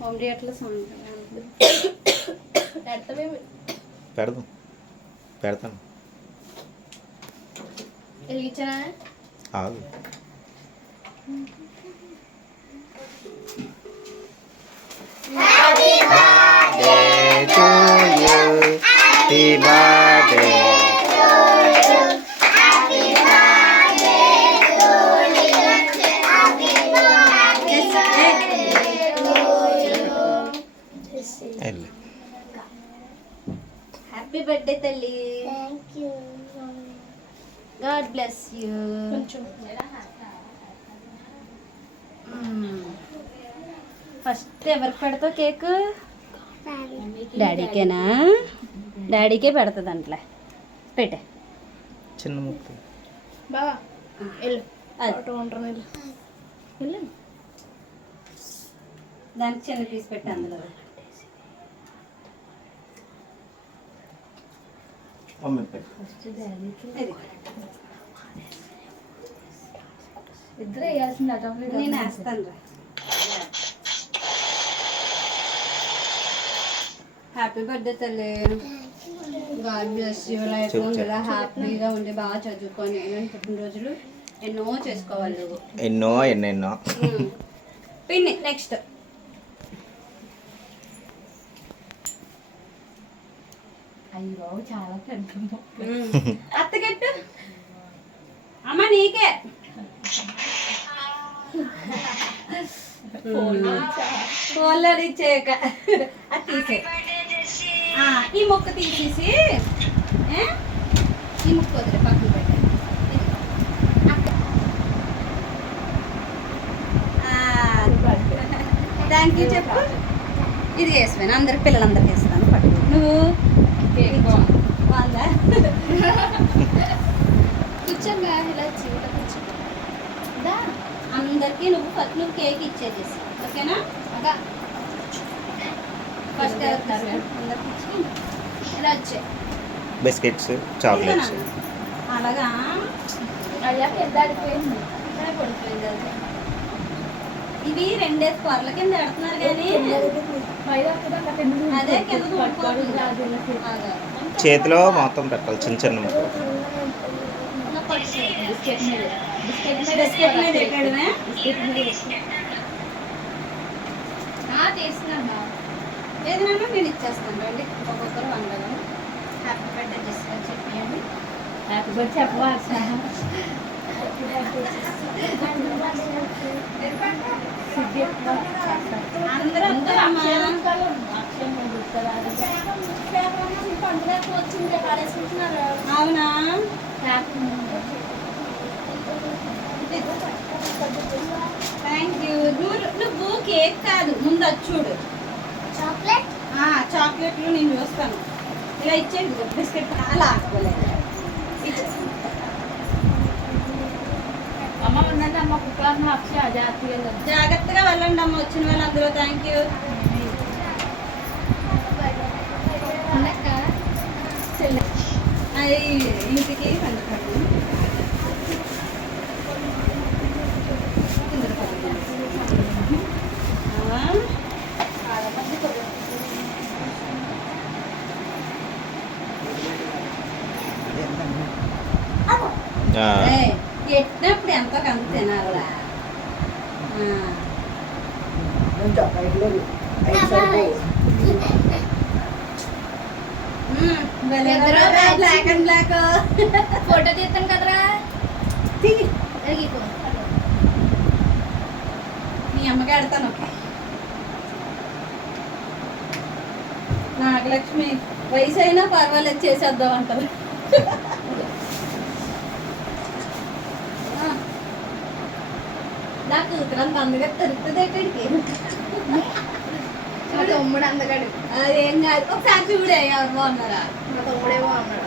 Home థియేటర్లో sound పెడతాను వెలిగించానా ఆగు Happy birthday to you. Happy birthday to you. Happy birthday to you. Happy birthday to you. Happy birthday తల్లి. Thank you. God bless you. కొంచెం first ఎవరికి పెడతావు cake? డాడీకేనా? డాడీకే పెడుతుంది అంటలే. పెట్టే చిన్న ముక్క బావా వెళ్ళు. అది ఉంటాను వెళ్ళు. దానికి చిన్న పీస్ పెట్టి అందులో ఇద్దరు వేయాల్సింది నేను వేస్తాను రా. హ్యాపీ బర్త్డే తల్లి. God bless you. Life long హ్యాపీగా ఉండి బాగా చదువుకొని ఇలాంటి పుట్టినరోజులు ఎన్నో చేసుకోవాలి నువ్వు. ఎన్నెన్నో పిన్ని నెక్స్ట్. అయ్యో చాలా పెద్ద అత్తగట్టు అమ్మ నీకే. ఫోన్లో ఇచ్చేయక అది తీసే. ఈ మొక్క తీసేసి ఈ ముక్క వదిలే పక్కన పెట్టండి. థ్యాంక్ యూ చెప్పు. ఇది వేసిపోయాను అందరికి పిల్లలందరికి వేస్తాను. పట్టు నువ్వు బాగుందా? కూర్చోంగా ఇలా చీట కూర్చో. అందరికి నువ్వు కేక్ ఇచ్చేసేసి ఓకేనా? ఫస్ట్ అందరికి ఇచ్చి ఇలా వచ్చాయి బిస్కెట్స్ చాక్లెట్స్. అలాగా అయ్యా పెద్ద ఆడిపోయింది. ఇక్కడే పడిపోయింది. అది ఇవి రెండేసి పొరల కింద పెడుతున్నారు కానీ అదే కింద చేతిలో మొత్తం పెట్టాలి చిన్న చిన్న ముక్క. బిస్కెట్ మీద ఎక్కడమే తీసుకున్నా ఏదైనా నేను ఇచ్చేస్తాను రండి. ఒక్కొక్కరు వందలు. హ్యాపీ బర్త్డే చేసుకొని చెప్పండి. హ్యాపీ బర్త్డే చెప్పవా? అవునా? Thank you. నువ్వు కేక్ కాదు ముందు అది చూడు. చాక్లెట్ చాక్లెట్లు నేను చూస్తాను. ఇలా ఇచ్చేది బిస్కెట్ అలా ఆడుకోలేదు. అమ్మ ఉన్నది అమ్మ కుక్కలన్న జాగ్రత్తగా వెళ్ళండి అమ్మ వచ్చిన వాళ్ళందరూ. Thank you. ఇంటికి పండుగ ఎట్టినప్పుడు ఎంతో కంత తినాలా? బ్లాక్ అండ్ బ్లాక్ ఫోటో తీస్తాను కదరా. మీ అమ్మకి ఆడతాను. నాగలక్ష్మి వయసు అయినా పర్వాలేదు చేసేద్దాం అంటారు. నా కూతురు అంత అందగా దొరుకుతుంది ఏంటంటే మా తమ్ముడు అందగాడు. అదేం కాదు. ఒకసారి చూడే ఎవరు బాగున్నారా? మా తమ్ముడే బాగున్నాడు.